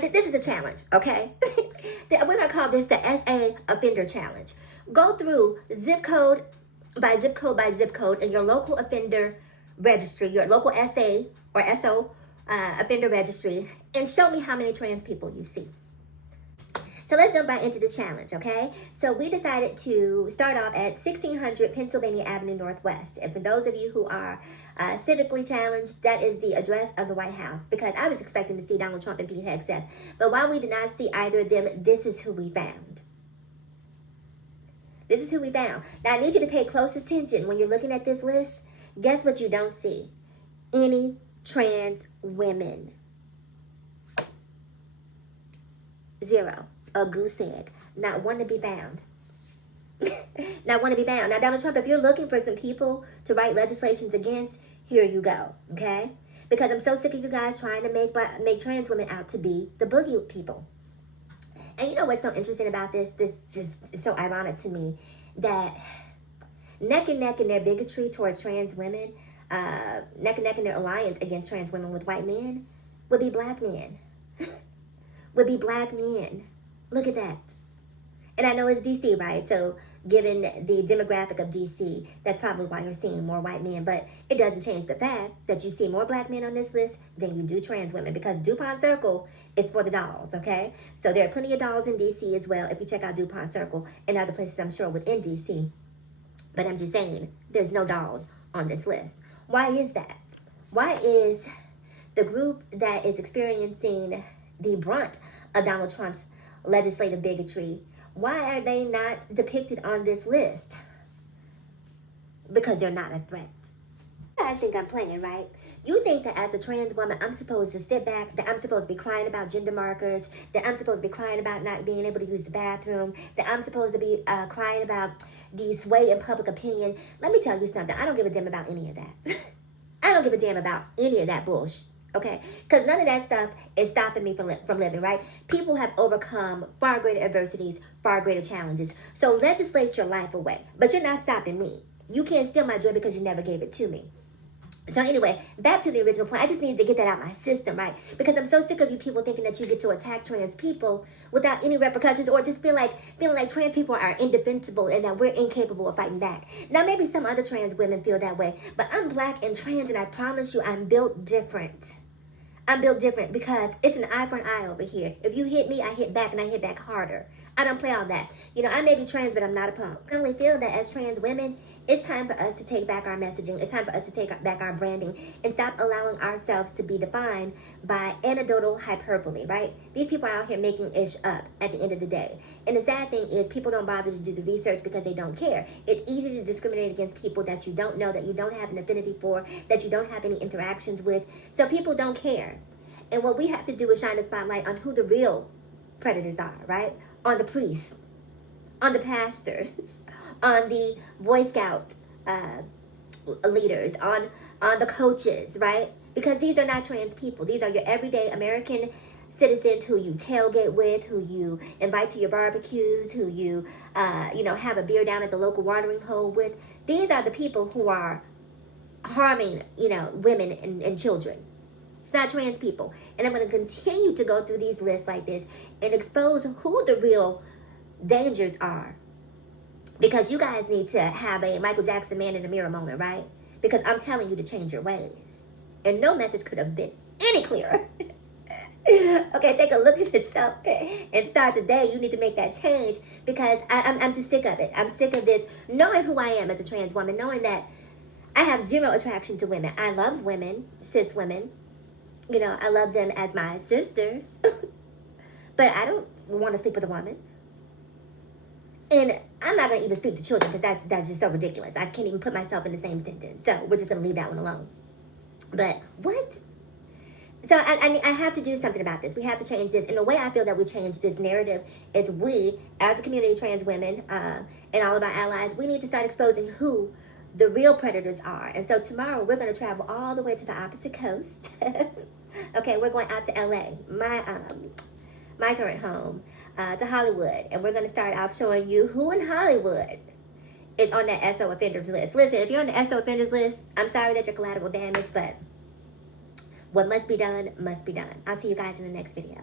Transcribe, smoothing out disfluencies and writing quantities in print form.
Now, this is a challenge, okay? We're going to call this the SA Offender Challenge. Go through zip code by zip code by zip code in your local offender registry, your local SA or SO offender registry, and show me how many trans people you see. So let's jump right into the challenge, okay? So we decided to start off at 1600 Pennsylvania Avenue Northwest. And for those of you who are civically challenged, that is the address of the White House, because I was expecting to see Donald Trump and Pete Hegseth. But while we did not see either of them, this is who we found. This is who we found. Now, I need you to pay close attention when you're looking at this list. Guess what you don't see? Any trans women. Zero. A goose egg. Not one to be found. Not one to be found. Now, Donald Trump, if you're looking for some people to write legislations against, here you go, okay? Because I'm so sick of you guys trying to make trans women out to be the boogie people. And you know what's so interesting about this? This just is so ironic to me, that neck and neck in their bigotry towards trans women, neck and neck in their alliance against trans women with white men, would be black men. Would be black men. Look at that. And I know it's DC, right? So given the demographic of DC, that's probably why you're seeing more white men. But it doesn't change the fact that you see more black men on this list than you do trans women, because DuPont Circle is for the dolls, okay? So there are plenty of dolls in DC as well if you check out DuPont Circle and other places, I'm sure, within DC. But I'm just saying, there's no dolls on this list. Why is that? Why is the group that is experiencing the brunt of Donald Trump's legislative bigotry, why are they not depicted on this list? Because they're not a threat. You guys think I'm playing, right? You think that as a trans woman, I'm supposed to sit back, that I'm supposed to be crying about gender markers, that I'm supposed to be crying about not being able to use the bathroom, that I'm supposed to be crying about the sway in public opinion. Let me tell you something. I don't give a damn about any of that. I don't give a damn about any of that bullshit. Okay, because none of that stuff is stopping me from living, right? People have overcome far greater adversities, far greater challenges. So legislate your life away. But you're not stopping me. You can't steal my joy because you never gave it to me. So anyway, back to the original point. I just needed to get that out of my system, right? Because I'm so sick of you people thinking that you get to attack trans people without any repercussions, or just feeling like trans people are indefensible and that we're incapable of fighting back. Now, maybe some other trans women feel that way, but I'm black and trans, and I promise you I'm built different. I'm built different because it's an eye for an eye over here. If you hit me, I hit back, and I hit back harder. I don't play all that. You know, I may be trans, but I'm not a punk. I only feel that as trans women, it's time for us to take back our messaging. It's time for us to take back our branding and stop allowing ourselves to be defined by anecdotal hyperbole, right? These people are out here making ish up at the end of the day. And the sad thing is people don't bother to do the research because they don't care. It's easy to discriminate against people that you don't know, that you don't have an affinity for, that you don't have any interactions with. So people don't care. And what we have to do is shine a spotlight on who the real predators are, right? On the priests, on the pastors, on the Boy Scout leaders, on the coaches, right? Because these are not trans people. These are your everyday American citizens who you tailgate with, who you invite to your barbecues, who you, have a beer down at the local watering hole with. These are the people who are harming, women and children. It's not trans people. And I'm going to continue to go through these lists like this and expose who the real dangers are. Because you guys need to have a Michael Jackson man in the mirror moment, right? Because I'm telling you to change your ways. And no message could have been any clearer. Okay, take a look at yourself and start today. You need to make that change, because I'm just sick of it. I'm sick of this. Knowing who I am as a trans woman, knowing that I have zero attraction to women. I love women, cis women. I love them as my sisters, but I don't want to sleep with a woman. And I'm not going to even speak to children, because that's just so ridiculous. I can't even put myself in the same sentence. So we're just going to leave that one alone. But what? So I have to do something about this. We have to change this. And the way I feel that we change this narrative is we, as a community of trans women and all of our allies, we need to start exposing who the real predators are. And so tomorrow we're going to travel all the way to the opposite coast. Okay, we're going out to LA, my current home, to Hollywood. And we're going to start off showing you who in Hollywood is on that SO offenders list. Listen, if you're on the SO offenders list, I'm sorry that you're collateral damage, but what must be done, must be done. I'll see you guys in the next video.